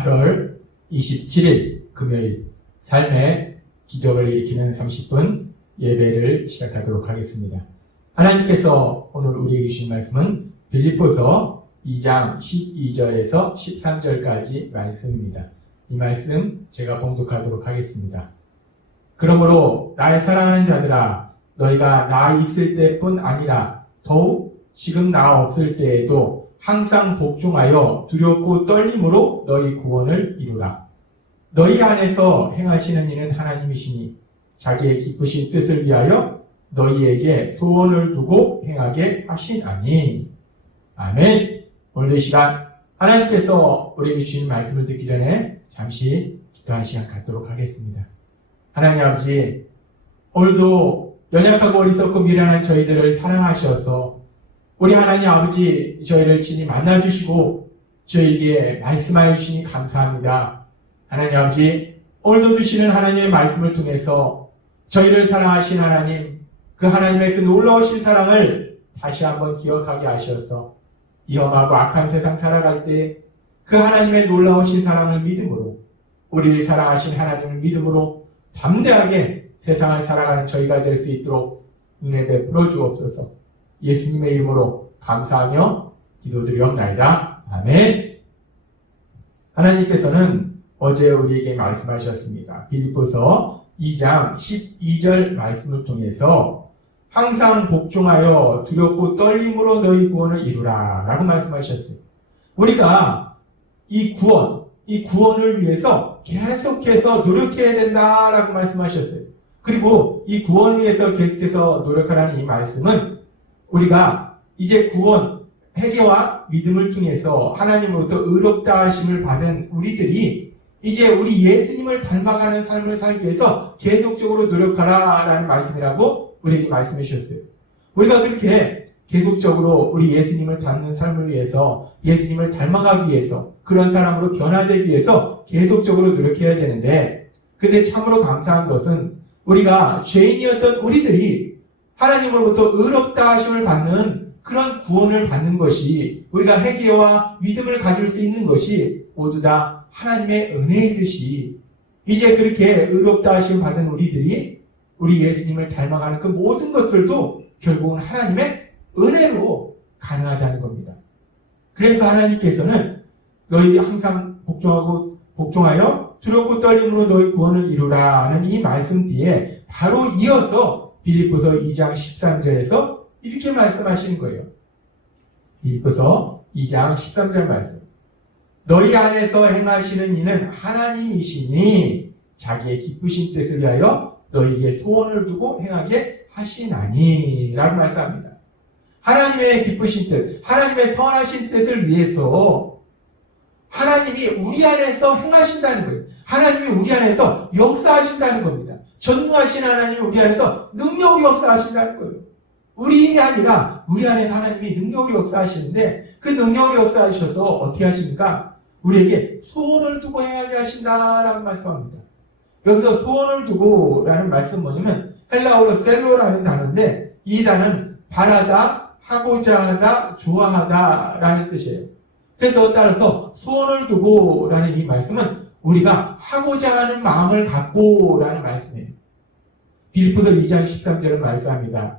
8월 27일 금요일 삶의 기적을 일으키는 30분 예배를 시작하도록 하겠습니다. 하나님께서 오늘 우리에게 주신 말씀은 빌립보서 2장 12절에서 13절까지 말씀입니다. 이 말씀 제가 봉독하도록 하겠습니다. 그러므로 나의 사랑하는 자들아, 너희가 나 있을 때뿐 아니라 더욱 지금 나 없을 때에도 항상 복종하여 두렵고 떨림으로 너희 구원을 이루라. 너희 안에서 행하시는 이는 하나님이시니 자기의 기쁘신 뜻을 위하여 너희에게 소원을 두고 행하게 하시나니. 아멘. 오늘 이 시간 하나님께서 우리에게 주신 말씀을 듣기 전에 잠시 기도한 시간 갖도록 하겠습니다. 하나님 아버지, 오늘도 연약하고 어리석고 미련한 저희들을 사랑하셔서 우리 하나님 아버지 저희를 친히 만나주시고 저희에게 말씀하여 주시니 감사합니다. 하나님 아버지, 오늘도 주시는 하나님의 말씀을 통해서 저희를 사랑하신 하나님, 그 하나님의 그 놀라우신 사랑을 다시 한번 기억하게 하셔서 이 험하고 악한 세상 살아갈 때 그 하나님의 놀라우신 사랑을 믿음으로, 우리를 사랑하신 하나님을 믿음으로 담대하게 세상을 살아가는 저희가 될 수 있도록 은혜 베풀어 주옵소서. 예수님의 이름으로 감사하며 기도드리옵나이다. 아멘. 하나님께서는 어제 우리에게 말씀하셨습니다. 빌립보서 2장 12절 말씀을 통해서 항상 복종하여 두렵고 떨림으로 너희 구원을 이루라 라고 말씀하셨어요. 우리가 이 구원을 위해서 계속해서 노력해야 된다라고 말씀하셨어요. 그리고 이 구원을 위해서 계속해서 노력하라는 이 말씀은 우리가 이제 구원, 회개와 믿음을 통해서 하나님으로부터 의롭다 하심을 받은 우리들이 이제 우리 예수님을 닮아가는 삶을 살기 위해서 계속적으로 노력하라라는 말씀이라고 우리에게 말씀해 주셨어요. 우리가 그렇게 계속적으로 우리 예수님을 닮는 삶을 위해서, 예수님을 닮아가기 위해서, 그런 사람으로 변화되기 위해서 계속적으로 노력해야 되는데, 근데 참으로 감사한 것은 우리가 죄인이었던 우리들이 하나님으로부터 의롭다 하심을 받는 그런 구원을 받는 것이, 우리가 회개와 믿음을 가질 수 있는 것이 모두 다 하나님의 은혜이듯이 이제 그렇게 의롭다 하심을 받은 우리들이 우리 예수님을 닮아가는 그 모든 것들도 결국은 하나님의 은혜로 가능하다는 겁니다. 그래서 하나님께서는 너희 항상 복종하여 두렵고 떨림으로 너희 구원을 이루라는 이 말씀 뒤에 바로 이어서 빌립보서 2장 13절에서 이렇게 말씀하시는 거예요. 빌립보서 2장 13절 말씀. 너희 안에서 행하시는 이는 하나님이시니 자기의 기쁘신 뜻을 위하여 너희에게 소원을 두고 행하게 하시나니 라고 말씀합니다. 하나님의 기쁘신 뜻, 하나님의 선하신 뜻을 위해서 하나님이 우리 안에서 행하신다는 거예요. 하나님이 우리 안에서 역사하신다는 겁니다. 전무하신 하나님이 우리 안에서 능력으로 역사하신다는 거예요. 우리 힘이 아니라 우리 안에서 하나님이 능력으로 역사하시는데 그 능력으로 역사하셔서 어떻게 하십니까? 우리에게 소원을 두고 행하게 하신다라고 말씀합니다. 여기서 소원을 두고 라는 말씀 뭐냐면 헬라어로 셀로라는 단어인데 이 단어는 바라다, 하고자 하다, 좋아하다 라는 뜻이에요. 그래서 따라서 소원을 두고 라는 이 말씀은 우리가 하고자 하는 마음을 갖고 라는 말씀이에요. 빌립보서 2장 13절을 말씀합니다.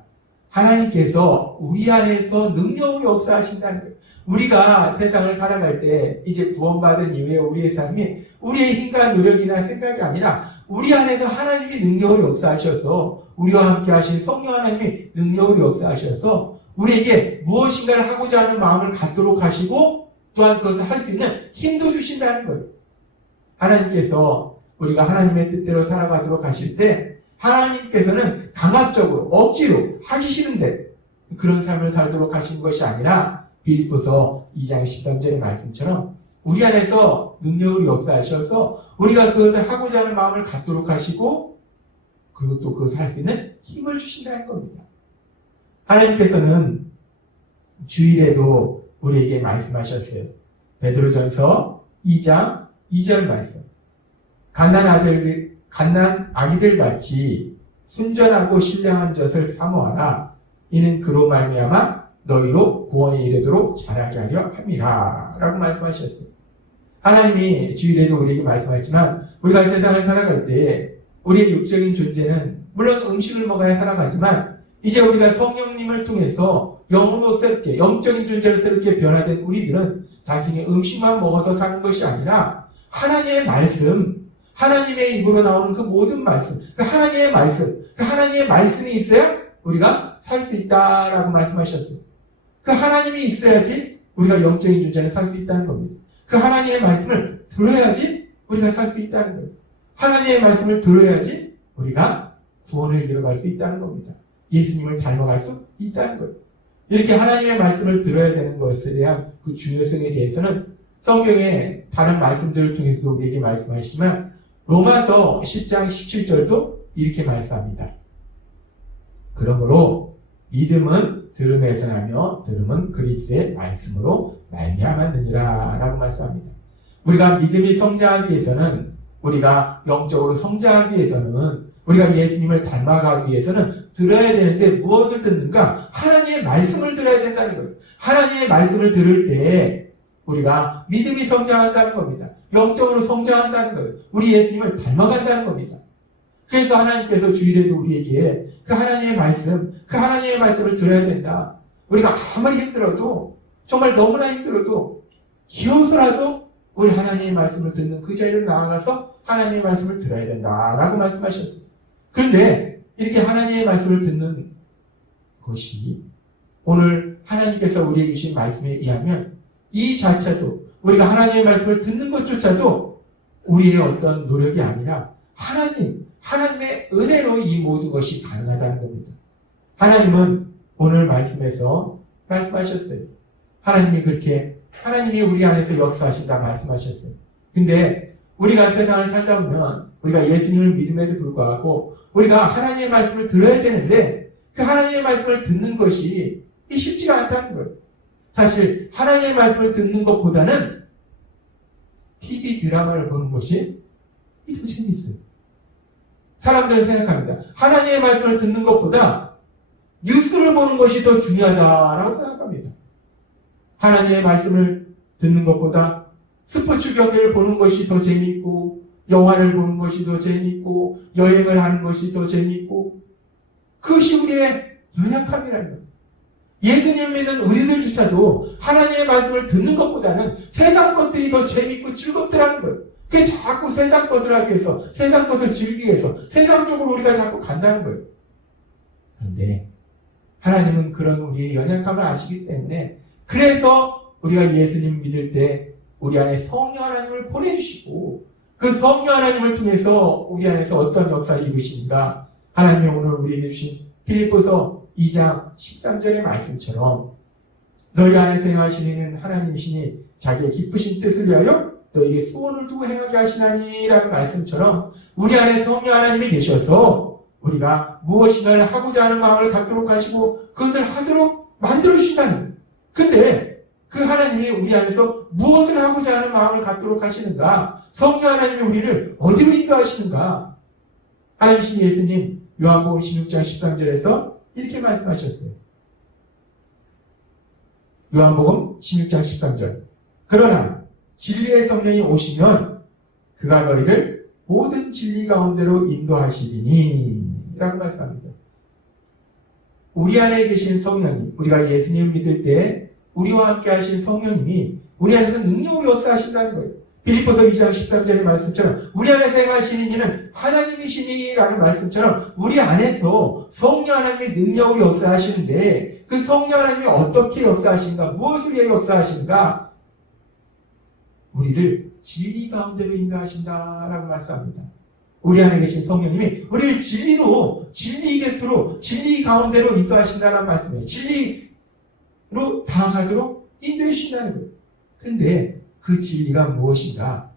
하나님께서 우리 안에서 능력으로 역사하신다는 거예요. 우리가 세상을 살아갈 때 이제 구원받은 이후에 우리의 삶이 우리의 힘과 노력이나 생각이 아니라 우리 안에서 하나님이 능력으로 역사하셔서 우리와 함께 하신 성령 하나님이 능력으로 역사하셔서 우리에게 무엇인가를 하고자 하는 마음을 갖도록 하시고 또한 그것을 할 수 있는 힘도 주신다는 거예요. 하나님께서 우리가 하나님의 뜻대로 살아가도록 하실 때 하나님께서는 강압적으로 억지로 하기 싫은데 그런 삶을 살도록 하신 것이 아니라 빌립보서 2장 13절의 말씀처럼 우리 안에서 능력으로 역사하셔서 우리가 그것을 하고자 하는 마음을 갖도록 하시고 그리고 또 그것을 할 수 있는 힘을 주신다는 겁니다. 하나님께서는 주일에도 우리에게 말씀하셨어요. 베드로전서 2장 2절 말씀. 갓난 아기들 같이 순전하고 신령한 젖을 사모하라. 이는 그로 말미암아 너희로 구원에 이르도록 자라게 하려 함이라 라고 말씀하셨어요. 하나님이 주일에도 우리에게 말씀하지만 우리가 세상을 살아갈 때 우리의 육적인 존재는 물론 음식을 먹어야 살아가지만 이제 우리가 성령님을 통해서 영으로 새롭게 영적인 존재로 새롭게 변화된 우리들은 단순히 음식만 먹어서 사는 것이 아니라 하나님의 말씀, 하나님의 입으로 나오는 그 모든 말씀, 그 하나님의 말씀, 그 하나님의 말씀이 있어야 우리가 살 수 있다라고 말씀하셨어요. 그 하나님이 있어야지 우리가 영적인 존재는 살 수 있다는 겁니다. 그 하나님의 말씀을 들어야지 우리가 살 수 있다는 거예요. 하나님의 말씀을 들어야지 우리가 구원을 이뤄갈 수 있다는 겁니다. 예수님을 닮아갈 수 있다는 거예요. 이렇게 하나님의 말씀을 들어야 되는 것에 대한 그 중요성에 대해서는 성경의 다른 말씀들을 통해서 우리에게 말씀하시지만 로마서 10장 17절도 이렇게 말씀합니다. 그러므로 믿음은 들음에서 나며 들음은 그리스도의 말씀으로 말미암았느니라 라고 말씀합니다. 우리가 믿음이 성장하기 위해서는 우리가 영적으로 성장하기 위해서는 우리가 예수님을 닮아가기 위해서는 들어야 되는데 무엇을 듣는가? 하나님의 말씀을 들어야 된다는 거예요. 하나님의 말씀을 들을 때 우리가 믿음이 성장한다는 겁니다. 영적으로 성장한다는 거예요. 우리 예수님을 닮아간다는 겁니다. 그래서 하나님께서 주일에도 우리에게 그 하나님의 말씀, 그 하나님의 말씀을 들어야 된다. 우리가 아무리 힘들어도 정말 너무나 힘들어도 기어서라도 우리 하나님의 말씀을 듣는 그 자리로 나아가서 하나님의 말씀을 들어야 된다라고 말씀하셨어요. 그런데 이렇게 하나님의 말씀을 듣는 것이 오늘 하나님께서 우리에게 주신 말씀에 의하면 이 자체도 우리가 하나님의 말씀을 듣는 것조차도 우리의 어떤 노력이 아니라 하나님의 은혜로 이 모든 것이 가능하다는 겁니다. 하나님은 오늘 말씀에서 말씀하셨어요. 하나님이 우리 안에서 역사하신다 말씀하셨어요. 근데 우리가 세상을 살다 보면 우리가 예수님을 믿음에도 불구하고 우리가 하나님의 말씀을 들어야 되는데 그 하나님의 말씀을 듣는 것이 쉽지가 않다는 거예요. 사실 하나님의 말씀을 듣는 것보다는 TV 드라마를 보는 것이 더 재밌어요. 사람들은 생각합니다. 하나님의 말씀을 듣는 것보다 뉴스를 보는 것이 더 중요하다라고 생각합니다. 하나님의 말씀을 듣는 것보다 스포츠 경기를 보는 것이 더 재밌고 영화를 보는 것이 더 재밌고 여행을 하는 것이 더 재밌고 그것이 우리의 연약함이라는 거예요. 예수님 믿는 우리들조차도 하나님의 말씀을 듣는 것보다는 세상 것들이 더 재밌고 즐겁더라는 거예요. 그게 자꾸 세상 것을 하기 위해서 세상 것을 즐기기 위해서 세상 쪽으로 우리가 자꾸 간다는 거예요. 그런데 하나님은 그런 우리의 연약함을 아시기 때문에 그래서 우리가 예수님 믿을 때 우리 안에 성령 하나님을 보내주시고 그 성령 하나님을 통해서 우리 안에서 어떤 역사를 이루신가 하나님이 오늘 우리에게 주신 빌립보서 2장 13절의 말씀처럼 너희 안에서 행하시는 하나님이시니 자기의 기쁘신 뜻을 위하여 너희에게 소원을 두고 행하게 하시나니 라는 말씀처럼 우리 안에 성령 하나님이 계셔서 우리가 무엇인가를 하고자 하는 마음을 갖도록 하시고 그것을 하도록 만들어 주신다는 거예요. 근데 그 하나님이 우리 안에서 무엇을 하고자 하는 마음을 갖도록 하시는가? 성령 하나님이 우리를 어디로 인도하시는가? 하나님이신 예수님 요한복음 16장 13절에서 이렇게 말씀하셨어요. 요한복음 16장 13절 그러나 진리의 성령이 오시면 그가 너희를 모든 진리 가운데로 인도하시리니 라고 말씀합니다. 우리 안에 계신 성령님, 우리가 예수님 믿을 때 우리와 함께 하신 성령님이 우리 안에서 능력으로 역사하신다는 거예요. 빌립보서 2장 13절의 말씀처럼 우리 안에서 행하시는 이는 하나님이시니 라는 말씀처럼 우리 안에서 성령 하나님의 능력으로 역사하시는데 그 성령 하나님이 어떻게 역사하시는가, 무엇을 위해 역사하시는가, 우리를 진리 가운데로 인도하신다라고 말씀합니다. 우리 안에 계신 성령님이 우리를 진리 곁으로, 진리 가운데로 인도하신다는 말씀이에요. 진리로 다가가도록 인도해 주신다는 거예요. 근데 그 진리가 무엇인가?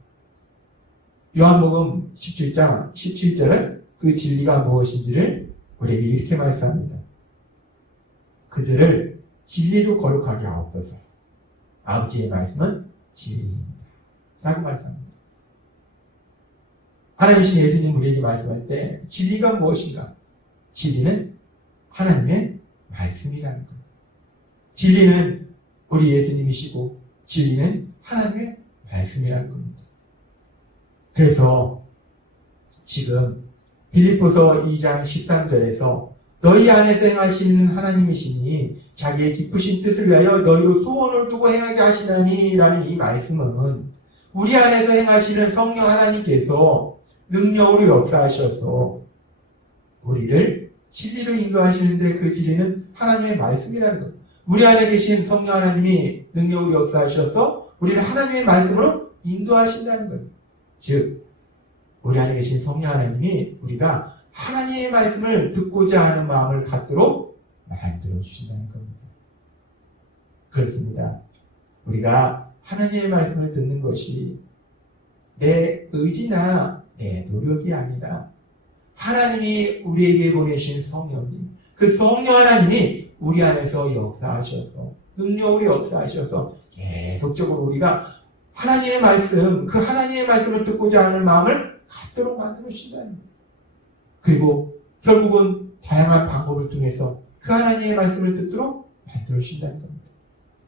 요한복음 17장 17절은 그 진리가 무엇인지를 우리에게 이렇게 말씀합니다. 그들을 진리로 거룩하게 하옵소서. 아버지의 말씀은 진리입니다. 라고 말씀합니다. 하나님이신 예수님 우리에게 말씀할 때 진리가 무엇인가? 진리는 하나님의 말씀이라는 거예요. 진리는 우리 예수님이시고 진리는 하나님의 말씀이라는 겁니다. 그래서 지금 빌립보서 2장 13절에서 너희 안에서 행하시는 하나님이시니 자기의 기쁘신 뜻을 위하여 너희로 소원을 두고 행하게 하시나니 라는 이 말씀은 우리 안에서 행하시는 성령 하나님께서 능력으로 역사하셔서 우리를 진리로 인도하시는데 그 진리는 하나님의 말씀이라는 겁니다. 우리 안에 계신 성령 하나님이 능력으로 역사하셔서 우리를 하나님의 말씀으로 인도하신다는 거예요. 즉 우리 안에 계신 성령 하나님이 우리가 하나님의 말씀을 듣고자 하는 마음을 갖도록 만들어 주신다는 겁니다. 그렇습니다. 우리가 하나님의 말씀을 듣는 것이 내 의지나 내 노력이 아니라 하나님이 우리에게 보내신 성령님, 그 성령 하나님이 우리 안에서 역사하셔서 능력으로 역사하셔서 계속적으로 우리가 하나님의 말씀, 그 하나님의 말씀을 듣고자 하는 마음을 갖도록 만들어 주신다는 거예요. 그리고 결국은 다양한 방법을 통해서 그 하나님의 말씀을 듣도록 만들어 주신다는 겁니다.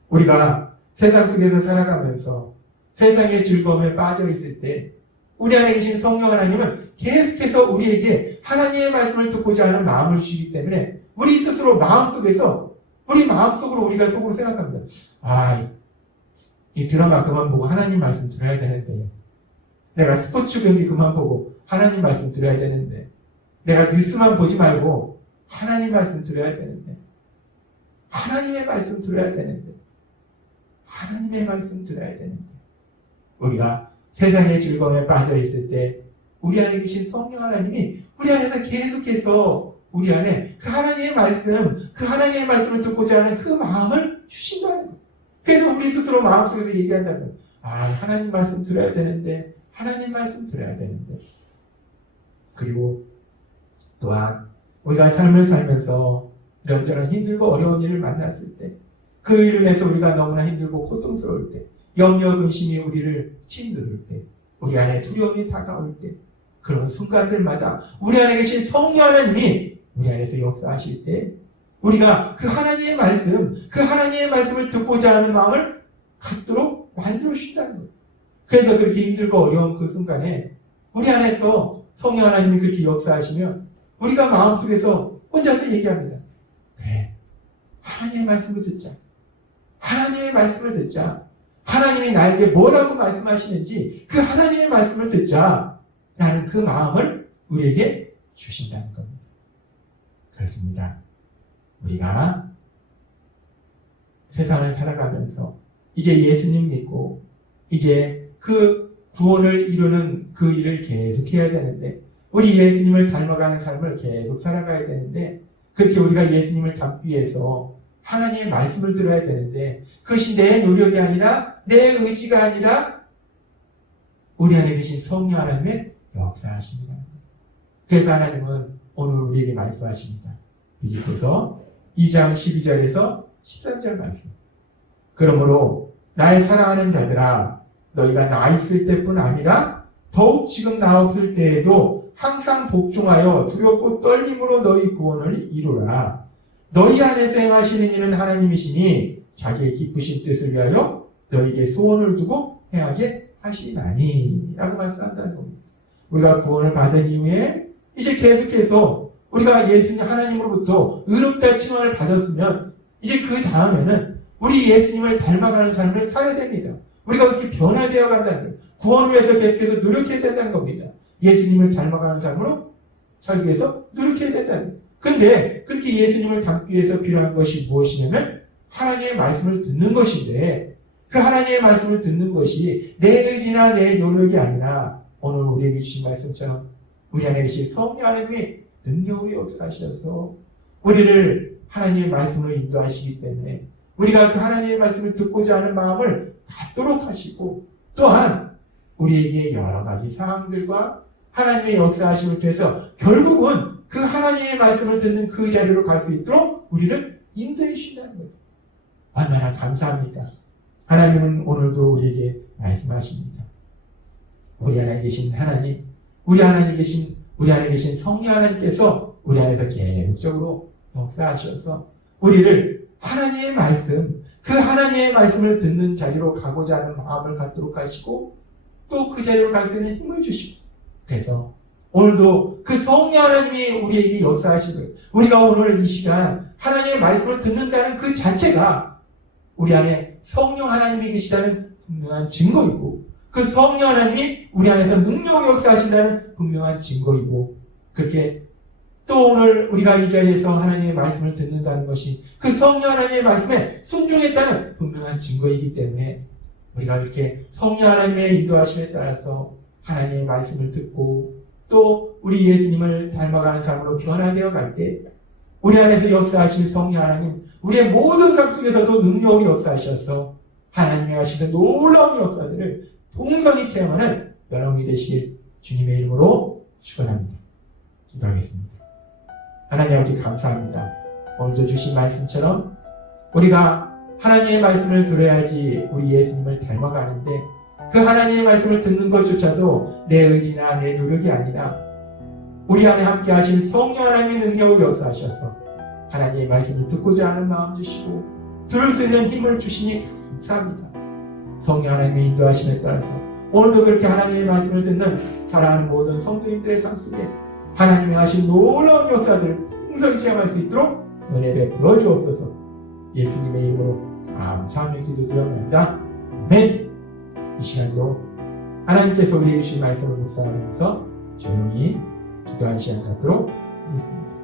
우리가 세상 속에서 살아가면서 세상의 즐거움에 빠져 있을 때 우리 안에 계신 성령 하나님은 계속해서 우리에게 하나님의 말씀을 듣고자 하는 마음을 주시기 때문에 우리 스스로 마음속에서 우리 마음속으로 우리가 속으로 생각합니다. 이 드라마 그만 보고 하나님 말씀 들어야 되는데, 내가 스포츠 경기 그만 보고 하나님 말씀 들어야 되는데, 내가 뉴스만 보지 말고 하나님 말씀 들어야 되는데, 하나님의 말씀 들어야 되는데, 하나님의 말씀 들어야 되는데, 우리가 세상의 즐거움에 빠져 있을 때 우리 안에 계신 성령 하나님이 우리 안에서 계속해서 우리 안에 그 하나님의 말씀, 그 하나님의 말씀을 듣고자 하는 그 마음을 주신다는 거예요. 그래서 우리 스스로 마음속에서 얘기한다는 거예요. 하나님 말씀 들어야 되는데, 하나님 말씀 들어야 되는데. 그리고 또한 우리가 삶을 살면서 이런저런 힘들고 어려운 일을 만났을 때, 그 일을 해서 우리가 너무나 힘들고 고통스러울 때, 염려, 근심이 우리를 짓누를 때, 우리 안에 두려움이 다가올 때, 그런 순간들마다 우리 안에 계신 성령 하나님이 우리 안에서 역사하실 때 우리가 그 하나님의 말씀, 그 하나님의 말씀을 듣고자 하는 마음을 갖도록 만들어 주신다는 거예요. 그래서 그렇게 힘들고 어려운 그 순간에 우리 안에서 성령 하나님이 그렇게 역사하시면 우리가 마음속에서 혼자서 얘기합니다. 그래, 하나님의 말씀을 듣자. 하나님의 말씀을 듣자. 하나님이 나에게 뭐라고 말씀하시는지 그 하나님의 말씀을 듣자. 라는 그 마음을 우리에게 주신다는 겁니다. 그렇습니다. 우리가 세상을 살아가면서 이제 예수님 믿고 이제 그 구원을 이루는 그 일을 계속해야 되는데, 우리 예수님을 닮아가는 삶을 계속 살아가야 되는데, 그렇게 우리가 예수님을 닮기 위해서 하나님의 말씀을 들어야 되는데, 그것이 내 노력이 아니라 내 의지가 아니라 우리 안에 계신 성령 하나님의 역사하십니다. 그래서 하나님은 오늘 우리에게 말씀하십니다. 빌립보서 2장 12절에서 13절 말씀. 그러므로 나의 사랑하는 자들아, 너희가 나 있을 때뿐 아니라 더욱 지금 나 없을 때에도 항상 복종하여 두렵고 떨림으로 너희 구원을 이루라. 너희 안에서 행하시는 이는 하나님이시니 자기의 기쁘신 뜻을 위하여 너희에게 소원을 두고 행하게 하시나니 라고 말씀한다는 겁니다. 우리가 구원을 받은 이후에 이제 계속해서 우리가 예수님 하나님으로부터 의롭다 칭함을 받았으면 이제 그 다음에는 우리 예수님을 닮아가는 삶을 살아야 됩니다. 우리가 그렇게 변화되어 간다는 거예요. 구원을 위해서 계속해서 노력해야 된다는 겁니다. 예수님을 닮아가는 삶으로 살기 위해서 노력해야 된다는 거예요. 그런데 그렇게 예수님을 닮기 위해서 필요한 것이 무엇이냐면 하나님의 말씀을 듣는 것인데, 그 하나님의 말씀을 듣는 것이 내 의지나 내 노력이 아니라 오늘 우리에게 주신 말씀처럼 우리 안에 계신 성령 하나님이 능력으로 역사하셔서 우리를 하나님의 말씀으로 인도하시기 때문에 우리가 그 하나님의 말씀을 듣고자 하는 마음을 갖도록 하시고, 또한 우리에게 여러 가지 상황들과 하나님의 역사하심을 통해서 결국은 그 하나님의 말씀을 듣는 그 자리로 갈 수 있도록 우리를 인도해 주신다는 거예요. 얼마나 감사합니까? 하나님은 오늘도 우리에게 말씀하십니다. 우리 안에 계신 하나님, 우리 안에 계신 성령 하나님께서 우리 안에서 계속적으로 역사하셔서 우리를 하나님의 말씀, 그 하나님의 말씀을 듣는 자리로 가고자 하는 마음을 갖도록 하시고 또 그 자리로 갈 수 있는 힘을 주시고 그래서 오늘도 그 성령 하나님이 우리에게 역사하시는 우리가 오늘 이 시간 하나님의 말씀을 듣는다는 그 자체가 우리 안에 성령 하나님이 계시다는 분명한 증거이고 그 성령 하나님이 우리 안에서 능력을 역사하신다는 분명한 증거이고 그렇게 또 오늘 우리가 이 자리에서 하나님의 말씀을 듣는다는 것이 그 성령 하나님의 말씀에 순종했다는 분명한 증거이기 때문에 우리가 이렇게 성령 하나님의 인도하심에 따라서 하나님의 말씀을 듣고 또 우리 예수님을 닮아가는 삶으로 변화되어 갈 때 우리 안에서 역사하실 성령 하나님 우리의 모든 삶 속에서도 능력이 역사하셔서 하나님이 하시는 놀라운 역사들을 동성이 체험하는 여러분이 되시길 주님의 이름으로 축원합니다. 기도하겠습니다. 하나님 아버지 감사합니다. 오늘도 주신 말씀처럼 우리가 하나님의 말씀을 들어야지 우리 예수님을 닮아가는데 그 하나님의 말씀을 듣는 것조차도 내 의지나 내 노력이 아니라 우리 안에 함께 하신 성령 하나님의 능력을 역사하셔서 하나님의 말씀을 듣고자 하는 마음 주시고 들을 수 있는 힘을 주시니 감사합니다. 성령 하나님의 인도하심에 따라서 오늘도 그렇게 하나님의 말씀을 듣는 사랑하는 모든 성도님들의 삶 속에 하나님이 하신 놀라운 역사들을 풍성히 체험할 수 있도록 은혜 베풀어 주옵소서. 예수님의 이름으로 감사하며 기도드립니다. 아멘. 이 시간도 하나님께서 우리에게 주신 말씀을 묵상하면서 조용히 기도한 시간 갖도록 하겠습니다.